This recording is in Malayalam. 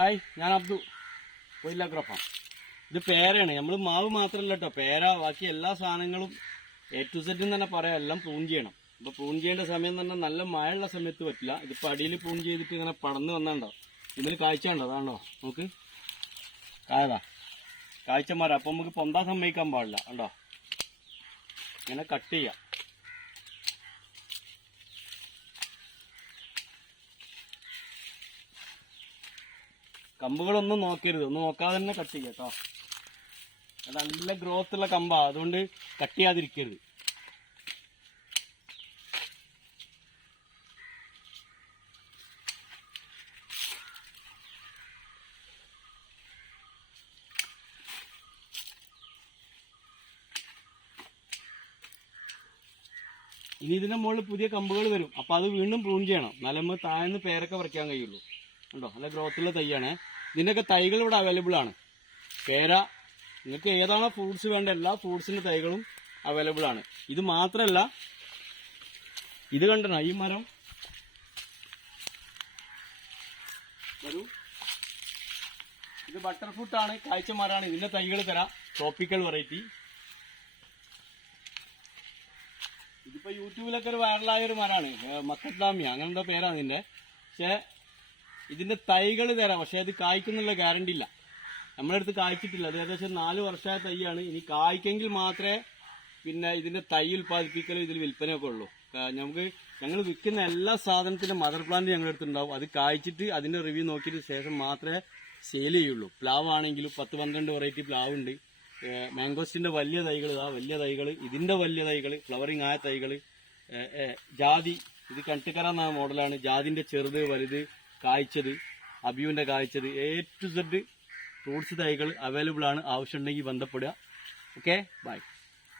ഹായ്, ഞാൻ അബ്ദു കൊയിലാഗ്രഫാം. ഇത് പേരയാണ്. നമ്മൾ മാവ് മാത്രമല്ല കേട്ടോ, പേര ബാക്കി എല്ലാ സാധനങ്ങളും A to Z എന്ന് തന്നെ പറയാം. എല്ലാം പ്രൂൺ ചെയ്യണം. അപ്പോൾ പ്രൂൺ ചെയ്യേണ്ട സമയം തന്നെ നല്ല മഴയുള്ള സമയത്ത് പറ്റില്ല. ഇതിപ്പോൾ അടിയിൽ പ്രൂൺ ചെയ്തിട്ട് ഇങ്ങനെ പടന്ന് വന്നാണ്ടോ, ഇതിൽ കാഴ്ച ഉണ്ടോ? അതാണോ നമുക്ക് കായതാ കാഴ്ചമാരാ. അപ്പം നമുക്ക് പൊന്താൻ സമ്മതിക്കാൻ പാടില്ല. ഉണ്ടോ, ഇങ്ങനെ കട്ട് ചെയ്യാം. കമ്പുകളൊന്നും നോക്കരുത്, ഒന്നും നോക്കാതെ തന്നെ കട്ട് ചെയ്യാം കേട്ടോ. നല്ല ഗ്രോത്ത് ഉള്ള കമ്പാ, അതുകൊണ്ട് കട്ട് ചെയ്യാതിരിക്കരുത്. ഇനി ഇതിന്റെ മുകളിൽ പുതിയ കമ്പുകൾ വരും. അപ്പൊ അത് വീണ്ടും പ്രൂൺ ചെയ്യണം. നല്ല താഴ്ന്ന് പേരൊക്കെ പറിക്കാൻ കഴിയുള്ളൂ. ഉണ്ടോ, നല്ല ഗ്രോത്തുള്ള തൈയാണ്. ഇതിൻ്റെയൊക്കെ തൈകൾ ഇവിടെ അവൈലബിൾ ആണ്. പേര, നിങ്ങൾക്ക് ഏതാണോ ഫ്രൂട്ട്സ് വേണ്ട എല്ലാ ഫ്രൂട്ട്സിന്റെ തൈകളും അവൈലബിൾ ആണ്. ഇത് മാത്രമല്ല, ഇത് കണ്ടോ ഈ മരം വരൂ, ഇത് ബട്ടർ ഫ്രൂട്ടാണ്, കാഴ്ച മരമാണ്. ഇതിന്റെ തൈകൾ തരാം, ട്രോപ്പിക്കൽ വെറൈറ്റി. ഇതിപ്പോ യൂട്യൂബിലൊക്കെ ഒരു വൈറലായ ഒരു മരമാണ്, മക്കത്താമിയ അങ്ങനെ എന്തോ പേരാണ് ഇതിന്റെ. പക്ഷെ ഇതിന്റെ തൈകൾ തരാം, പക്ഷെ അത് കായ്ക്കുന്നുള്ള ഗ്യാരണ്ടി ഇല്ല. നമ്മളടുത്ത് കായ്ച്ചിട്ടില്ല. അത് ഏകദേശം 4 വർഷമായ തൈയാണ്. ഇനി കായ്ക്കെങ്കിൽ മാത്രമേ പിന്നെ ഇതിന്റെ തൈ ഉൽപ്പാദിപ്പിക്കലും ഇതിൽ വിൽപ്പനയൊക്കെ ഉള്ളൂ. ഞങ്ങൾ വിൽക്കുന്ന എല്ലാ സാധനത്തിന്റെ മദർ പ്ലാന്റ് ഞങ്ങളുടെ അടുത്തുണ്ടാവും. അത് കായ്ച്ചിട്ട് അതിന്റെ റിവ്യൂ നോക്കിയിട്ട് ശേഷം മാത്രമേ സെയിൽ ചെയ്യുള്ളൂ. പ്ലാവ് ആണെങ്കിലും 10-12 വെറൈറ്റി പ്ലാവ് ഉണ്ട്. മാംഗോസ്റ്റിന്റെ വലിയ തൈകൾ, വലിയ തൈകൾ, ഇതിന്റെ വലിയ തൈകൾ, ഫ്ലവറിംഗ് ആയ തൈകൾ, ജാതി, ഇത് കണ്ടുകറ എന്ന മോഡലാണ്. ജാതിന്റെ ചെറുത്, വലുത്, കായ്ച്ചത്, അബിയുവിന്റെ കായ്ച്ചത്, A to Z ഫ്രൂട്ട്സ് തൈകൾ അവൈലബിൾ ആണ്. ആവശ്യമുണ്ടെങ്കിൽ ബന്ധപ്പെടുക. Okay, by.